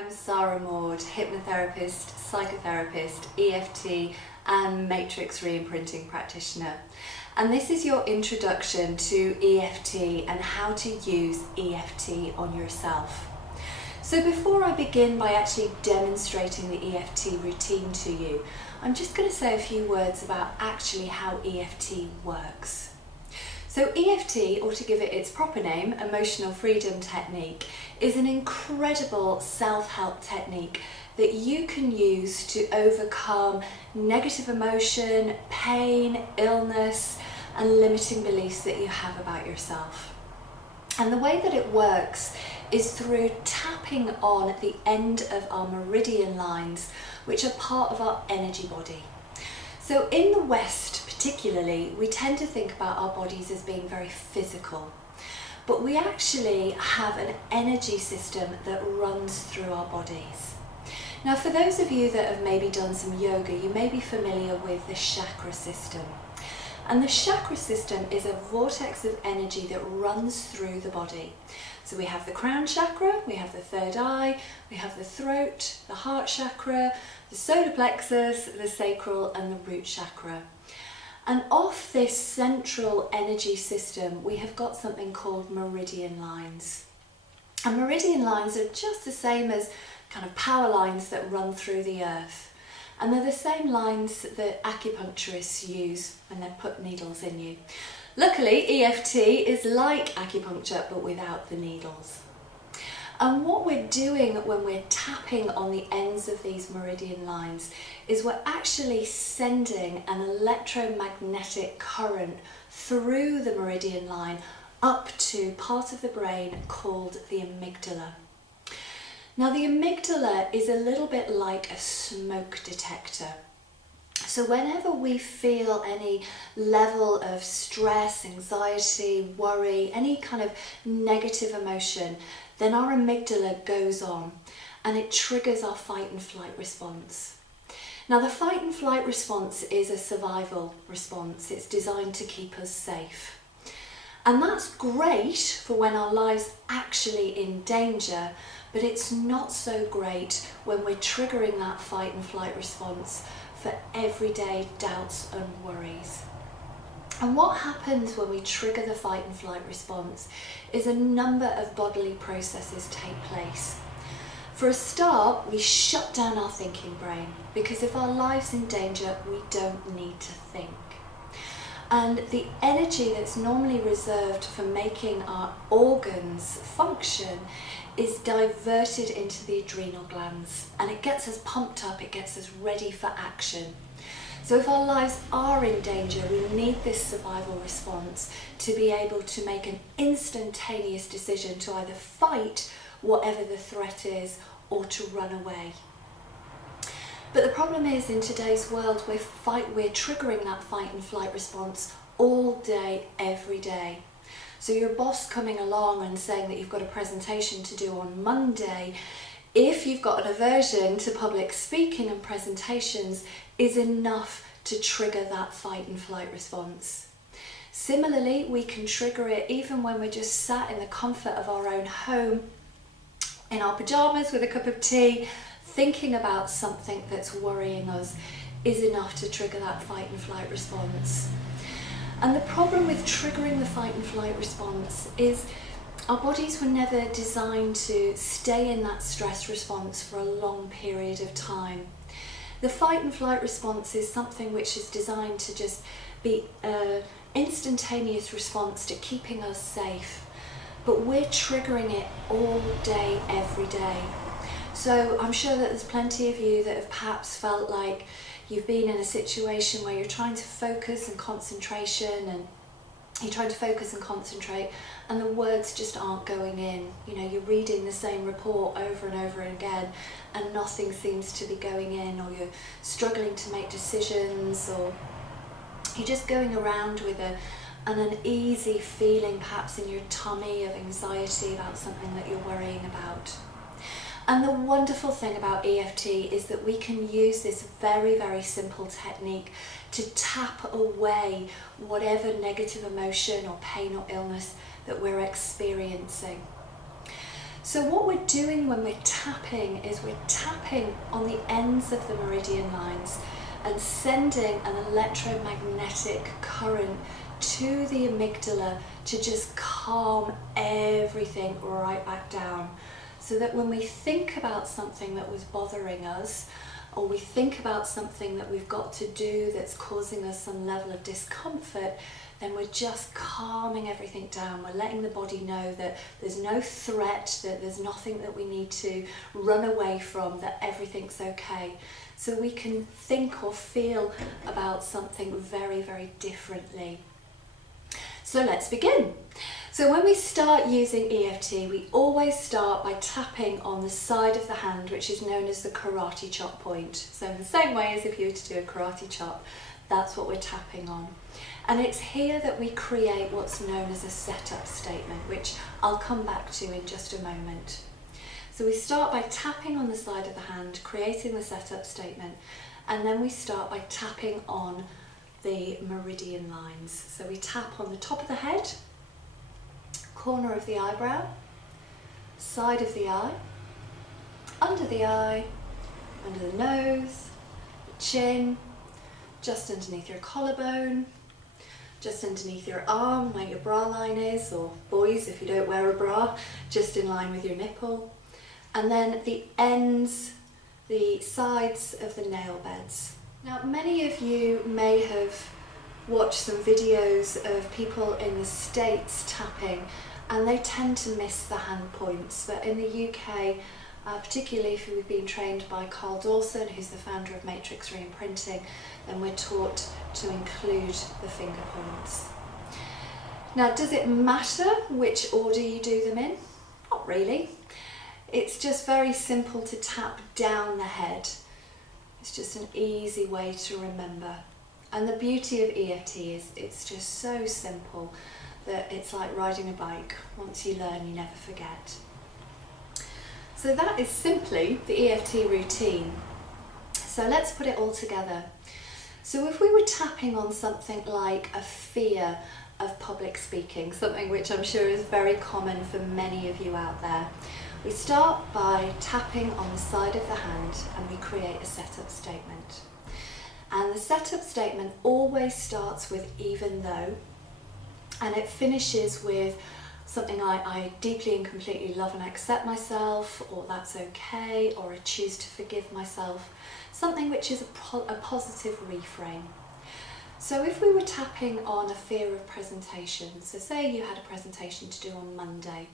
I'm Sarah Maud, hypnotherapist, psychotherapist, EFT and matrix re-imprinting practitioner. And this is your introduction to EFT and how to use EFT on yourself. So before I begin by actually demonstrating the EFT routine to you, I'm just going to say a few words about actually how EFT works. So EFT, or to give it its proper name, Emotional Freedom Technique, is an incredible self-help technique that you can use to overcome negative emotion, pain, illness, and limiting beliefs that you have about yourself. And the way that it works is through tapping on the end of our meridian lines, which are part of our energy body. So in the West particularly, we tend to think about our bodies as being very physical, but we actually have an energy system that runs through our bodies. Now, for those of you that have maybe done some yoga, you may be familiar with the chakra system. And the chakra system is a vortex of energy that runs through the body. So we have the crown chakra, we have the third eye, we have the throat, the heart chakra, the solar plexus, the sacral and the root chakra. And off this central energy system, we have got something called meridian lines. And meridian lines are just the same as kind of power lines that run through the earth. And they're the same lines that acupuncturists use when they put needles in you. Luckily, EFT is like acupuncture, but without the needles. And what we're doing when we're tapping on the ends of these meridian lines is we're actually sending an electromagnetic current through the meridian line up to part of the brain called the amygdala. Now, the amygdala is a little bit like a smoke detector. So whenever we feel any level of stress, anxiety, worry, any kind of negative emotion, then our amygdala goes on and it triggers our fight and flight response. Now, the fight and flight response is a survival response. It's designed to keep us safe. And that's great for when our life's actually in danger, but it's not so great when we're triggering that fight and flight response for everyday doubts and worries. And what happens when we trigger the fight and flight response is a number of bodily processes take place. For a start, we shut down our thinking brain, because if our life's in danger, we don't need to think. And the energy that's normally reserved for making our organs function is diverted into the adrenal glands, and it gets us pumped up, it gets us ready for action. So if our lives are in danger, we need this survival response to be able to make an instantaneous decision to either fight whatever the threat is or to run away. But the problem is, in today's world, we're triggering that fight and flight response all day, every day. So your boss coming along and saying that you've got a presentation to do on Monday, if you've got an aversion to public speaking and presentations, is enough to trigger that fight and flight response. Similarly, we can trigger it even when we're just sat in the comfort of our own home, in our pajamas with a cup of tea, thinking about something that's worrying us is enough to trigger that fight and flight response. And the problem with triggering the fight and flight response is our bodies were never designed to stay in that stress response for a long period of time. The fight and flight response is something which is designed to just be an instantaneous response to keeping us safe. But we're triggering it all day, every day. So I'm sure that there's plenty of you that have perhaps felt like you've been in a situation where you're trying to focus and concentration, and you're trying to focus and concentrate, and the words just aren't going in. You know, you're reading the same report over and over again, and nothing seems to be going in, or you're struggling to make decisions, or you're just going around with an uneasy feeling perhaps in your tummy of anxiety about something that you're worrying about. And the wonderful thing about EFT is that we can use this very, very simple technique to tap away whatever negative emotion or pain or illness that we're experiencing. So what we're doing when we're tapping is we're tapping on the ends of the meridian lines and sending an electromagnetic current to the amygdala to just calm everything right back down. So that when we think about something that was bothering us, or we think about something that we've got to do that's causing us some level of discomfort, then we're just calming everything down. We're letting the body know that there's no threat, that there's nothing that we need to run away from, that everything's okay. So we can think or feel about something very, very differently. So let's begin. So when we start using EFT, we always start by tapping on the side of the hand, which is known as the karate chop point. So in the same way as if you were to do a karate chop, that's what we're tapping on. And it's here that we create what's known as a setup statement, which I'll come back to in just a moment. So we start by tapping on the side of the hand, creating the setup statement, and then we start by tapping on the meridian lines. So we tap on the top of the head, corner of the eyebrow, side of the eye, under the nose, the chin, just underneath your collarbone, just underneath your arm where your bra line is, or boys if you don't wear a bra, just in line with your nipple. And then the ends, the sides of the nail beds. Now many of you may have watched some videos of people in the States tapping, and they tend to miss the hand points, but in the UK, particularly if we've been trained by Carl Dawson, who's the founder of Matrix Reimprinting, then we're taught to include the finger points. Now, does it matter which order you do them in? Not really. It's just very simple to tap down the head. It's just an easy way to remember. And the beauty of EFT is it's just so simple that it's like riding a bike. Once you learn, you never forget. So that is simply the EFT routine. So let's put it all together. So if we were tapping on something like a fear of public speaking, something which I'm sure is very common for many of you out there, we start by tapping on the side of the hand and we create a setup statement. And the setup statement always starts with even though, and it finishes with something like I deeply and completely love and accept myself, or that's okay, or I choose to forgive myself, something which is a positive reframe. So if we were tapping on a fear of presentation, so say you had a presentation to do on Monday,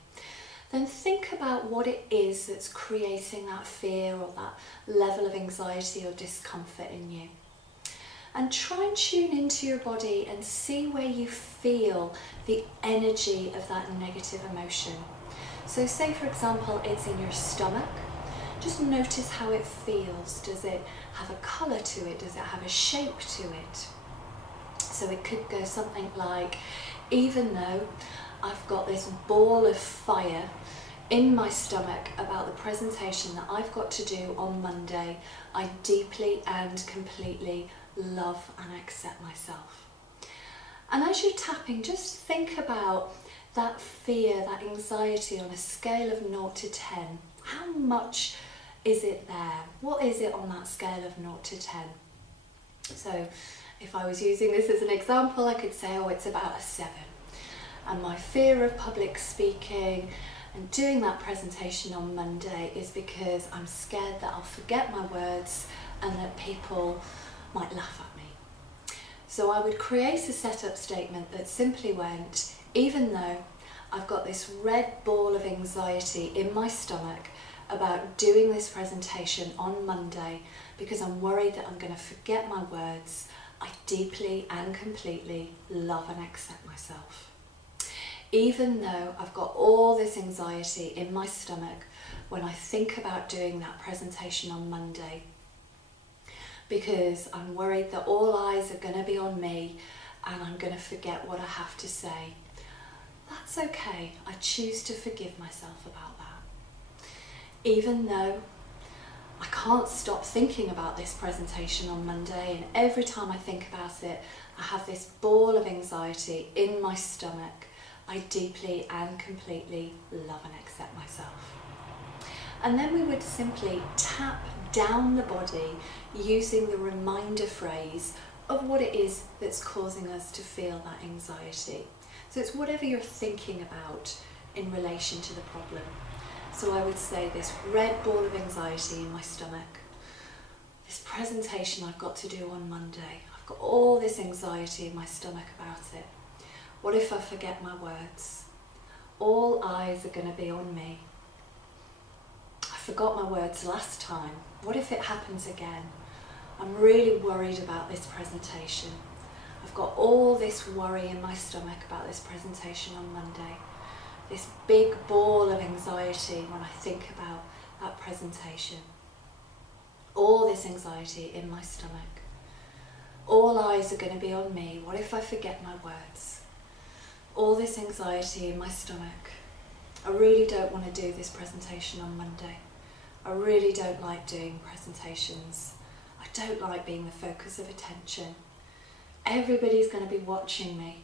then think about what it is that's creating that fear or that level of anxiety or discomfort in you. And try and tune into your body and see where you feel the energy of that negative emotion. So say for example it's in your stomach, just notice how it feels. Does it have a colour to it? Does it have a shape to it? So it could go something like, even though I've got this ball of fire in my stomach about the presentation that I've got to do on Monday, I deeply and completely love and accept myself. And as you're tapping, just think about that fear, that anxiety on a scale of 0 to 10. How much is it there? What is it on that scale of 0 to 10? So if I was using this as an example, I could say, oh, it's about a 7. And my fear of public speaking and doing that presentation on Monday is because I'm scared that I'll forget my words and that people might laugh at me. So I would create a setup statement that simply went, even though I've got this red ball of anxiety in my stomach about doing this presentation on Monday because I'm worried that I'm going to forget my words, I deeply and completely love and accept myself. Even though I've got all this anxiety in my stomach when I think about doing that presentation on Monday, because I'm worried that all eyes are going to be on me and I'm going to forget what I have to say. That's okay. I choose to forgive myself about that. Even though I can't stop thinking about this presentation on Monday, and every time I think about it, I have this ball of anxiety in my stomach I deeply and completely love and accept myself. And then we would simply tap down the body using the reminder phrase of what it is that's causing us to feel that anxiety. So it's whatever you're thinking about in relation to the problem. So I would say this red ball of anxiety in my stomach, this presentation I've got to do on Monday, I've got all this anxiety in my stomach about it. What if I forget my words? All eyes are going to be on me. I forgot my words last time. What if it happens again? I'm really worried about this presentation. I've got all this worry in my stomach about this presentation on Monday. This big ball of anxiety when I think about that presentation. All this anxiety in my stomach. All eyes are going to be on me. What if I forget my words? All this anxiety in my stomach. I really don't want to do this presentation on Monday. I really don't like doing presentations. I don't like being the focus of attention. Everybody's going to be watching me.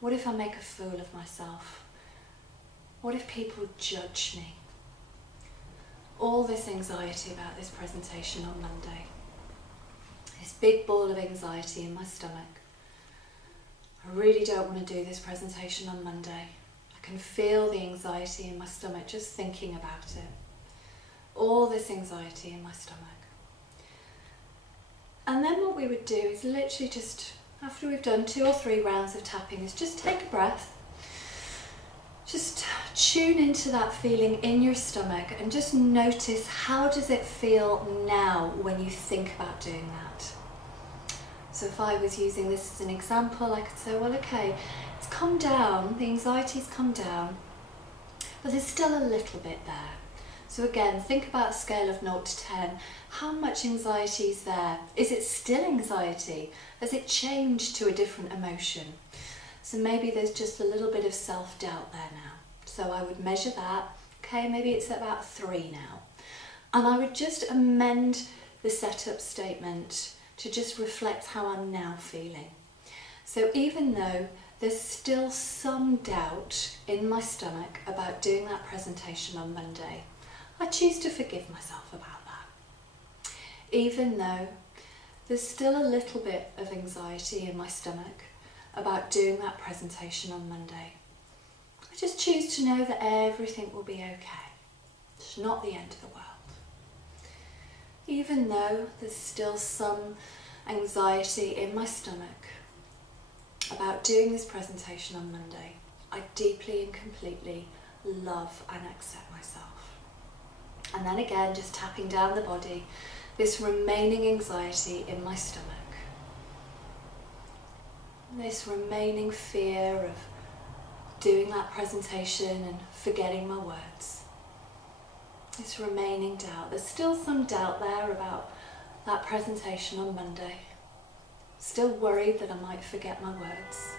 What if I make a fool of myself? What if people judge me? All this anxiety about this presentation on Monday. This big ball of anxiety in my stomach. I really don't want to do this presentation on Monday. I can feel the anxiety in my stomach just thinking about it. All this anxiety in my stomach. And then what we would do is literally just, after we've done 2 or 3 rounds of tapping, is just take a breath. Just tune into that feeling in your stomach and just notice, how does it feel now when you think about doing that? So if I was using this as an example, I could say, well, okay, it's come down, the anxiety's come down, but there's still a little bit there. So again, think about a scale of 0 to 10. How much anxiety is there? Is it still anxiety? Has it changed to a different emotion? So maybe there's just a little bit of self-doubt there now. So I would measure that. Okay, maybe it's at about 3 now. And I would just amend the setup statement to just reflect how I'm now feeling. So even though there's still some doubt in my stomach about doing that presentation on Monday, I choose to forgive myself about that. Even though there's still a little bit of anxiety in my stomach about doing that presentation on Monday, I just choose to know that everything will be okay. It's not the end of the world. Even though there's still some anxiety in my stomach about doing this presentation on Monday, I deeply and completely love and accept myself. And then again, just tapping down the body, this remaining anxiety in my stomach, this remaining fear of doing that presentation and forgetting my words, this remaining doubt. There's still some doubt there about that presentation on Monday. Still worried that I might forget my words.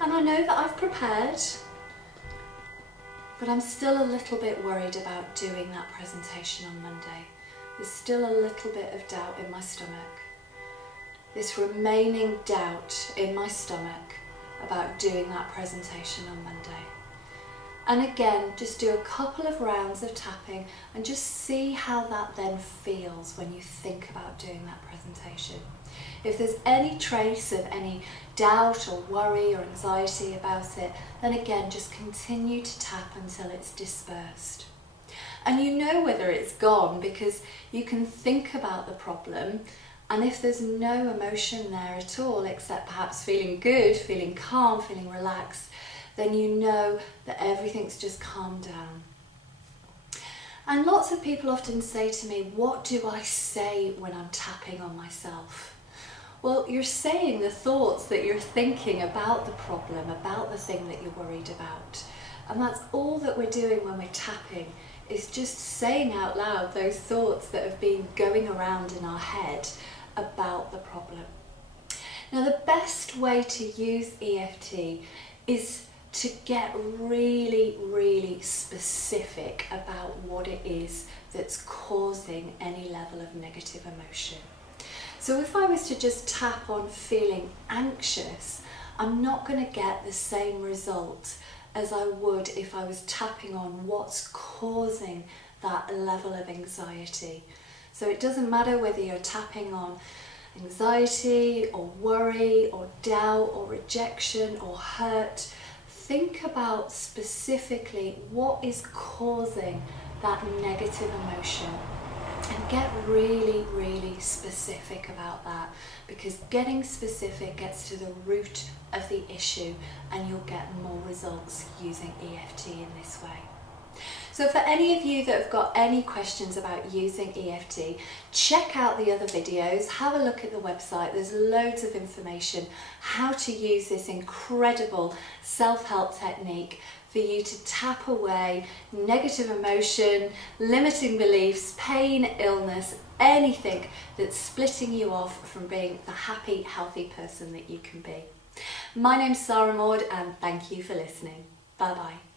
And I know that I've prepared, but I'm still a little bit worried about doing that presentation on Monday. There's still a little bit of doubt in my stomach. This remaining doubt in my stomach about doing that presentation on Monday. And again, just do a couple of rounds of tapping and just see how that then feels when you think about doing that presentation. If there's any trace of any doubt or worry or anxiety about it, then again, just continue to tap until it's dispersed. And you know whether it's gone because you can think about the problem, and if there's no emotion there at all, except perhaps feeling good, feeling calm, feeling relaxed, then you know that everything's just calmed down. And lots of people often say to me, what do I say when I'm tapping on myself? Well, you're saying the thoughts that you're thinking about the problem, about the thing that you're worried about. And that's all that we're doing when we're tapping, is just saying out loud those thoughts that have been going around in our head about the problem. Now, the best way to use EFT is to get really, really specific about what it is that's causing any level of negative emotion. So if I was to just tap on feeling anxious, I'm not going to get the same result as I would if I was tapping on what's causing that level of anxiety. So it doesn't matter whether you're tapping on anxiety or worry or doubt or rejection or hurt. Think about specifically what is causing that negative emotion and get really, really specific about that, because getting specific gets to the root of the issue and you'll get more results using EFT in this way. So for any of you that have got any questions about using EFT, check out the other videos, have a look at the website. There's loads of information how to use this incredible self-help technique for you to tap away negative emotion, limiting beliefs, pain, illness, anything that's splitting you off from being the happy, healthy person that you can be. My name's Sarah Maud and thank you for listening. Bye bye.